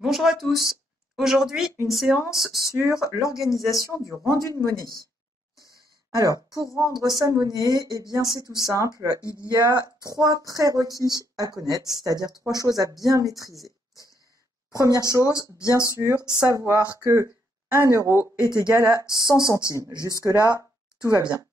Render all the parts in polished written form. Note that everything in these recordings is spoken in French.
Bonjour à tous. Aujourd'hui, une séance sur l'organisation du rendu de monnaie. Alors, pour rendre sa monnaie, eh bien, c'est tout simple. Il y a 3 prérequis à connaître, c'est-à-dire 3 choses à bien maîtriser. Première chose, bien sûr, savoir que 1 euro est égal à 100 centimes. Jusque-là, tout va bien.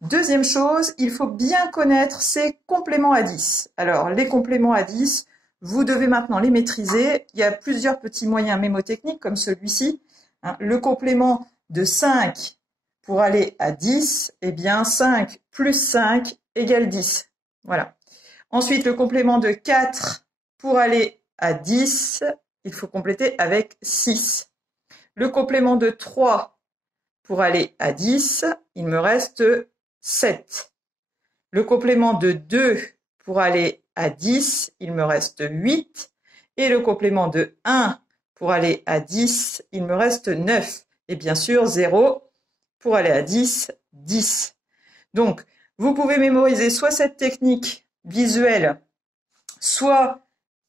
Deuxième chose, il faut bien connaître ses compléments à 10. Alors, les compléments à 10, vous devez maintenant les maîtriser. Il y a plusieurs petits moyens mémotechniques comme celui-ci. Le complément de 5 pour aller à 10, eh bien 5 plus 5 égale 10. Voilà. Ensuite, le complément de 4 pour aller à 10, il faut compléter avec 6. Le complément de 3 pour aller à 10, il me reste 7. Le complément de 2 pour aller à 10, il me reste 8. Et le complément de 1 pour aller à 10, il me reste 9. Et bien sûr, 0 pour aller à 10, 10. Donc, vous pouvez mémoriser soit cette technique visuelle, soit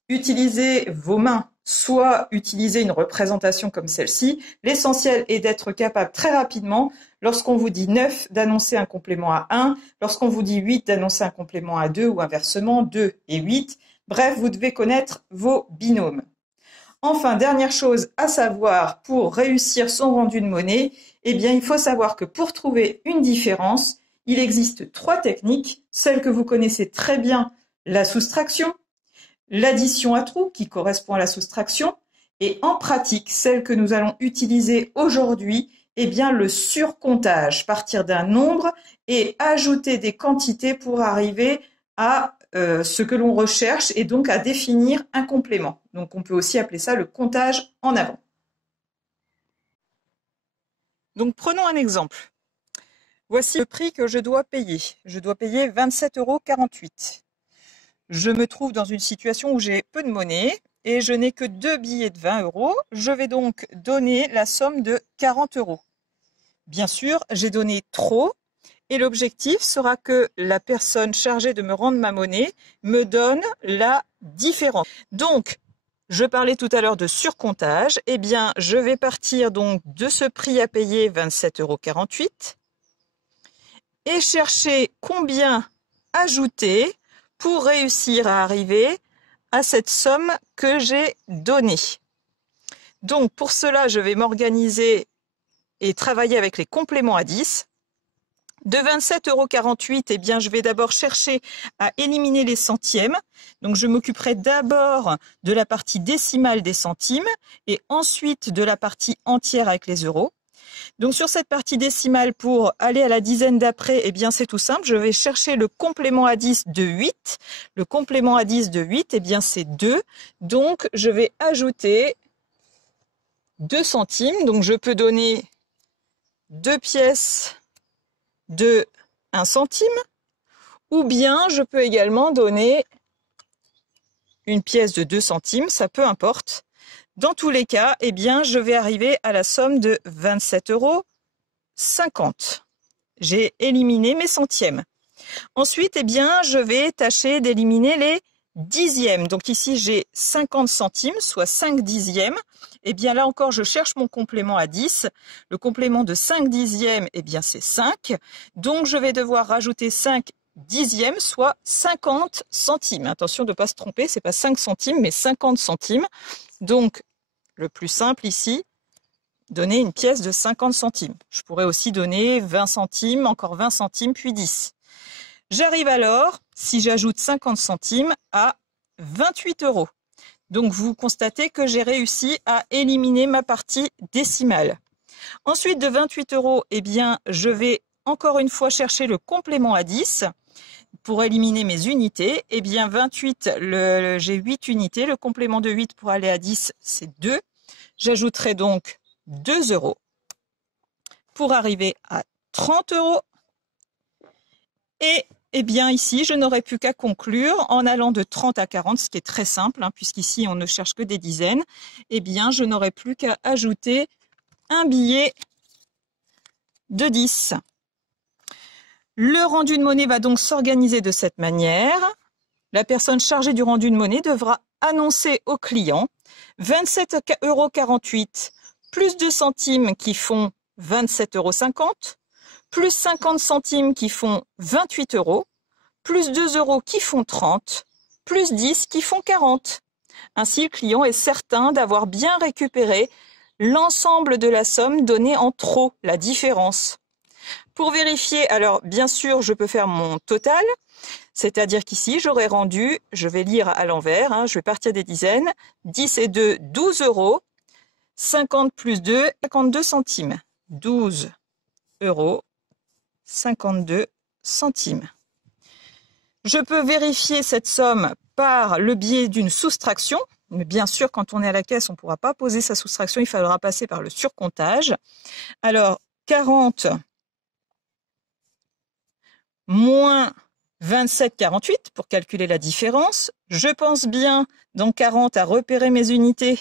utiliser vos mains, soit utiliser une représentation comme celle-ci. L'essentiel est d'être capable très rapidement, lorsqu'on vous dit 9, d'annoncer un complément à 1, lorsqu'on vous dit 8, d'annoncer un complément à 2 ou inversement, 2 et 8. Bref, vous devez connaître vos binômes. Enfin, dernière chose à savoir pour réussir son rendu de monnaie, eh bien, il faut savoir que pour trouver une différence, il existe 3 techniques, celle que vous connaissez très bien, la soustraction, l'addition à trous qui correspond à la soustraction et en pratique, celle que nous allons utiliser aujourd'hui, eh bien le surcomptage, partir d'un nombre et ajouter des quantités pour arriver à ce que l'on recherche et donc à définir un complément. Donc on peut aussi appeler ça le comptage en avant. Donc prenons un exemple. Voici le prix que je dois payer. Je dois payer 27,48 €. Je me trouve dans une situation où j'ai peu de monnaie et je n'ai que 2 billets de 20 €. Je vais donc donner la somme de 40 €. Bien sûr, j'ai donné trop et l'objectif sera que la personne chargée de me rendre ma monnaie me donne la différence. Donc, je parlais tout à l'heure de surcomptage. Eh bien, je vais partir donc de ce prix à payer, 27,48 €, et chercher combien ajouter pour réussir à arriver à cette somme que j'ai donnée. Donc pour cela, je vais m'organiser et travailler avec les compléments à 10. De 27,48 €, eh bien, je vais d'abord chercher à éliminer les centièmes. Donc je m'occuperai d'abord de la partie décimale des centimes et ensuite de la partie entière avec les euros. Donc sur cette partie décimale, pour aller à la dizaine d'après, eh bien c'est tout simple, je vais chercher le complément à 10 de 8. Le complément à 10 de 8, eh bien c'est 2. Donc je vais ajouter 2 centimes. Donc je peux donner 2 pièces de 1 centime, ou bien je peux également donner une pièce de 2 centimes, ça peu importe. Dans tous les cas, eh bien, je vais arriver à la somme de 27,50 €. J'ai éliminé mes centièmes. Ensuite, eh bien, je vais tâcher d'éliminer les dixièmes. Donc ici, j'ai 50 centimes, soit 5 dixièmes. Eh bien, là encore, je cherche mon complément à 10. Le complément de 5 dixièmes, eh bien, c'est 5. Donc, je vais devoir rajouter 5 dixièmes, soit 50 centimes. Attention de ne pas se tromper, c'est pas 5 centimes, mais 50 centimes. Donc, le plus simple ici, donner une pièce de 50 centimes. Je pourrais aussi donner 20 centimes, encore 20 centimes, puis 10. J'arrive alors, si j'ajoute 50 centimes, à 28 €. Donc, vous constatez que j'ai réussi à éliminer ma partie décimale. Ensuite, de 28 €, eh bien, je vais encore une fois chercher le complément à 10 pour éliminer mes unités. Eh bien, 28, j'ai 8 unités. Le complément de 8 pour aller à 10, c'est 2. J'ajouterai donc 2 € pour arriver à 30 €. Et eh bien ici, je n'aurai plus qu'à conclure en allant de 30 à 40, ce qui est très simple, puisqu'ici on ne cherche que des dizaines. Eh bien, je n'aurai plus qu'à ajouter un billet de 10. Le rendu de monnaie va donc s'organiser de cette manière. La personne chargée du rendu de monnaie devra annoncer au client 27,48 € plus 2 centimes qui font 27,50 €, plus 50 centimes qui font 28 €, plus 2 € qui font 30, plus 10 qui font 40. Ainsi, le client est certain d'avoir bien récupéré l'ensemble de la somme donnée en trop, la différence. Pour vérifier, alors bien sûr, je peux faire mon total, c'est-à-dire qu'ici, j'aurais rendu, je vais lire à l'envers, je vais partir des dizaines, 10 et 2, 12 €, 50 plus 2, 52 centimes. 12 €, 52 centimes. Je peux vérifier cette somme par le biais d'une soustraction. Mais bien sûr, quand on est à la caisse, on ne pourra pas poser sa soustraction, il faudra passer par le surcomptage. Alors, 40 moins 27,48 pour calculer la différence. Je pense bien dans 40 à repérer mes unités.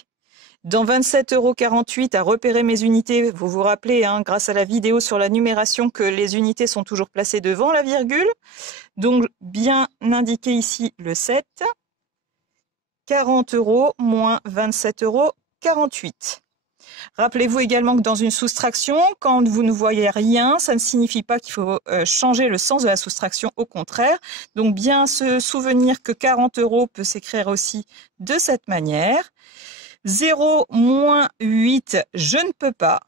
Dans 27,48 € à repérer mes unités, vous vous rappelez, grâce à la vidéo sur la numération, que les unités sont toujours placées devant la virgule. Donc, bien indiquer ici le 7. 40 € moins 27,48 €. Rappelez-vous également que dans une soustraction, quand vous ne voyez rien, ça ne signifie pas qu'il faut changer le sens de la soustraction, au contraire. Donc, bien se souvenir que 40 € peut s'écrire aussi de cette manière. 0 moins 8, je ne peux pas.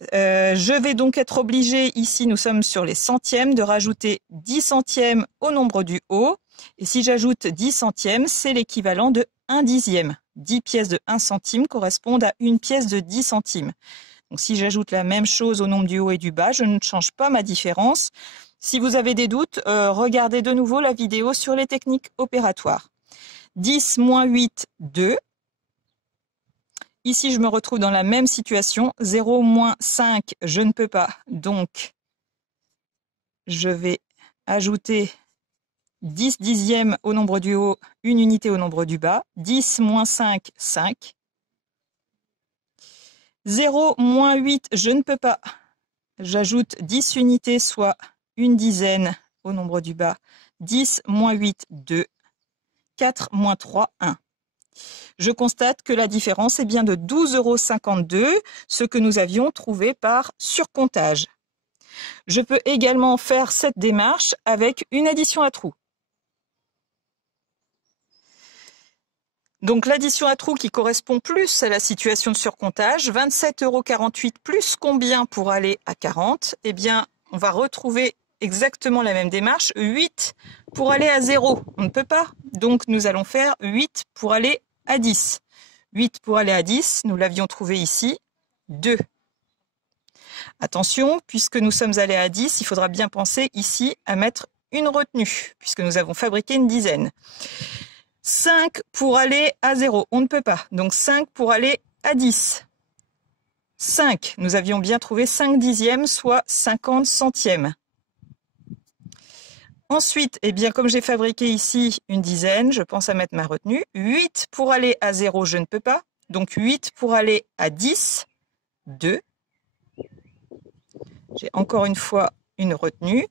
Je vais donc être obligé, ici nous sommes sur les centièmes, de rajouter 10 centièmes au nombre du haut. Et si j'ajoute 10 centièmes, c'est l'équivalent de 1 dixième. 10 pièces de 1 centime correspondent à une pièce de 10 centimes. Donc si j'ajoute la même chose au nombre du haut et du bas, je ne change pas ma différence. Si vous avez des doutes, regardez de nouveau la vidéo sur les techniques opératoires. 10 moins 8, 2. Ici, je me retrouve dans la même situation. 0 moins 5, je ne peux pas. Donc, je vais ajouter 10 dixièmes au nombre du haut, une unité au nombre du bas. 10 moins 5, 5. 0 moins 8, je ne peux pas. J'ajoute 10 unités, soit une dizaine au nombre du bas. 10 moins 8, 2. 4 moins 3, 1. Je constate que la différence est bien de 12,52 €, ce que nous avions trouvé par surcomptage. Je peux également faire cette démarche avec une addition à trous. Donc l'addition à trous qui correspond plus à la situation de surcomptage, 27,48 € plus combien pour aller à 40? Eh bien, on va retrouver exactement la même démarche, 8 pour aller à 0. On ne peut pas, donc nous allons faire 8 pour aller à 10. 8 pour aller à 10, nous l'avions trouvé ici, 2. Attention, puisque nous sommes allés à 10, il faudra bien penser ici à mettre une retenue, puisque nous avons fabriqué une dizaine. 5 pour aller à 0, on ne peut pas, donc 5 pour aller à 10. 5, nous avions bien trouvé 5 dixièmes, soit 50 centièmes. Ensuite, eh bien, comme j'ai fabriqué ici une dizaine, je pense à mettre ma retenue. 8 pour aller à 0, je ne peux pas. Donc 8 pour aller à 10, 2. J'ai encore une fois une retenue.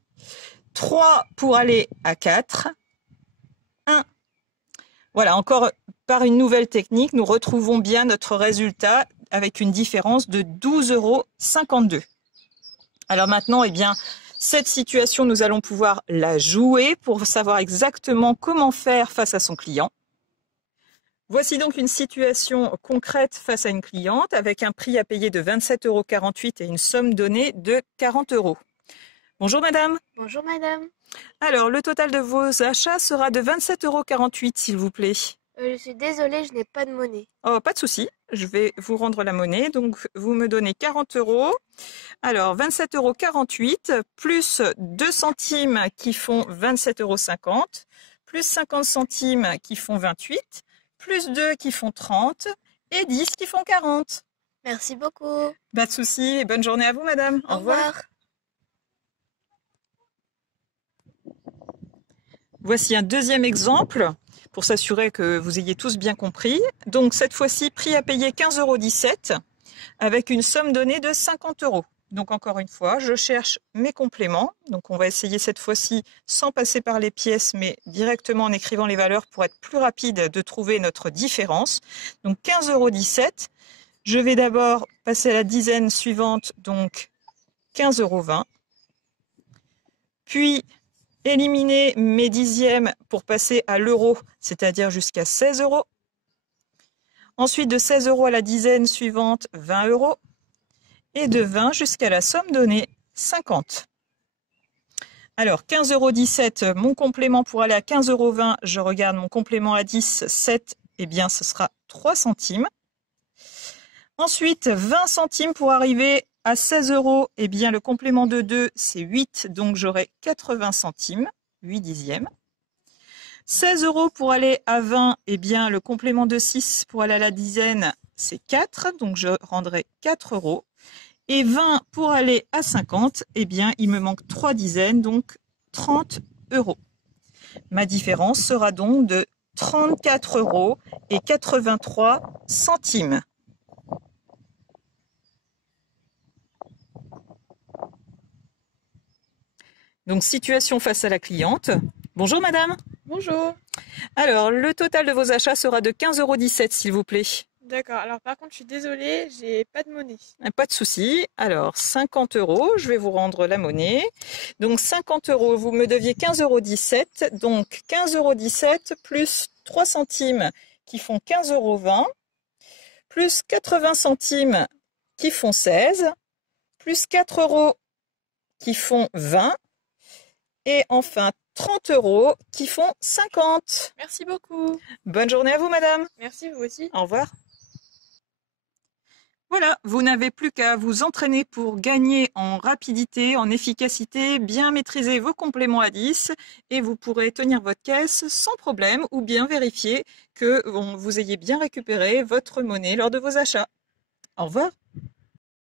3 pour aller à 4, 1. Voilà, encore par une nouvelle technique, nous retrouvons bien notre résultat avec une différence de 12,52 €. Alors maintenant, eh bien, cette situation, nous allons pouvoir la jouer pour savoir exactement comment faire face à son client. Voici donc une situation concrète face à une cliente avec un prix à payer de 27,48 € et une somme donnée de 40 €. Bonjour madame. Bonjour madame. Alors, le total de vos achats sera de 27,48 € s'il vous plaît. Je suis désolée, je n'ai pas de monnaie. Oh, pas de souci, je vais vous rendre la monnaie. Donc, vous me donnez 40 €. Alors, 27,48 € plus 2 centimes qui font 27,50 €, plus 50 centimes qui font 28, plus 2 qui font 30 et 10 qui font 40. Merci beaucoup. Pas de souci et bonne journée à vous, madame. Au revoir. Voici un deuxième exemple pour s'assurer que vous ayez tous bien compris. Donc cette fois-ci, prix à payer 15,17 € avec une somme donnée de 50 €. Donc encore une fois, je cherche mes compléments. Donc on va essayer cette fois-ci sans passer par les pièces, mais directement en écrivant les valeurs pour être plus rapide de trouver notre différence. Donc 15,17 €. Je vais d'abord passer à la dizaine suivante, donc 15,20 €. Puis éliminer mes dixièmes pour passer à l'euro, c'est-à-dire jusqu'à 16 €. Ensuite, de 16 € à la dizaine suivante, 20 €. Et de 20 jusqu'à la somme donnée, 50. Alors, 15,17 €, mon complément pour aller à 15,20 €, je regarde mon complément à 10, 7, eh bien ce sera 3 centimes. Ensuite, 20 centimes pour arriver à 16 €, eh bien le complément de 2, c'est 8, donc j'aurai 80 centimes, 8 dixièmes. 16 € pour aller à 20, eh bien le complément de 6 pour aller à la dizaine, c'est 4, donc je rendrai 4 €. Et 20 pour aller à 50, eh bien il me manque 3 dizaines, donc 30 €. Ma différence sera donc de 34,83 €. Donc, situation face à la cliente. Bonjour madame. Bonjour. Alors, le total de vos achats sera de 15,17 €, s'il vous plaît. D'accord, alors par contre, je suis désolée, j'ai pas de monnaie. Pas de souci. Alors, 50 €, je vais vous rendre la monnaie. Donc, 50 €, vous me deviez 15,17 €. Donc, 15,17 € plus 3 centimes qui font 15,20 €, plus 80 centimes qui font 16, plus 4 € qui font 20, et enfin 30 € qui font 50. Merci beaucoup. Bonne journée à vous, madame. Merci, vous aussi. Au revoir. Voilà, vous n'avez plus qu'à vous entraîner pour gagner en rapidité, en efficacité, bien maîtriser vos compléments à 10 et vous pourrez tenir votre caisse sans problème ou bien vérifier que vous ayez bien récupéré votre monnaie lors de vos achats. Au revoir.